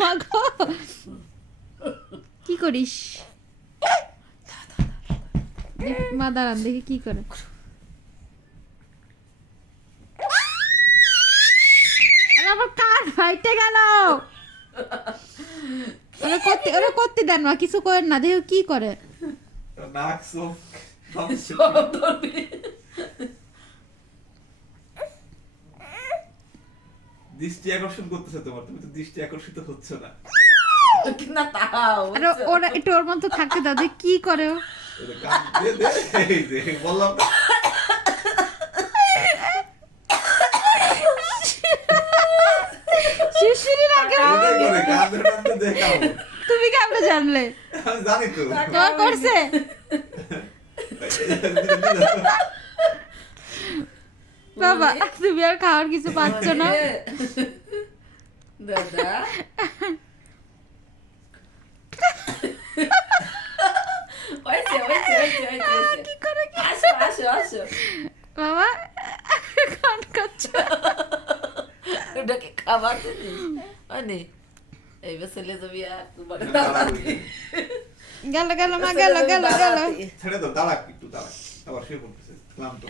মা গো, কি করিস? মা দাঁড়ান দেখি কি করে। আমার কান ফাইটে গেল। ওরা করতে দেন মা, কিছু করেন না, দেখো কি করে। নাক চোখ সব ধরবি। দৃষ্টি আকর্ষণ করতেছে তোমার, তুমি তো দৃষ্টি আকর্ষিত হচ্ছ না। না তাও আর ওরা একটু ওর মতো থাকতে দাও, দেখি কি করে ও। এটা কান দিয়ে দে, এই যে বললাম না। শিরশিরি লাগে। এটাই করে, কান ধরে টানতে দেখাও। তুমি কেমনে জানলে? আমি জানি তো। তোমার করছে? বাবা তুমি আর খাওয়ার কিছু পাচ্ছ না? দাদা ওইছে ওইছে ওইছে ওইছে কি করে কি? আসো আসো আসো বাবা কান কাচ্ছ। ওটাকে খাবার দিস মানে এই বেসলে যাবি আর তোমার গেল গেল মা, গেল গেল গেল। ছেড়ে দাও, দাঁড়াক একটু, দাঁড়াক। আবার শুয়ে পড়তেছে, ক্লান্ত।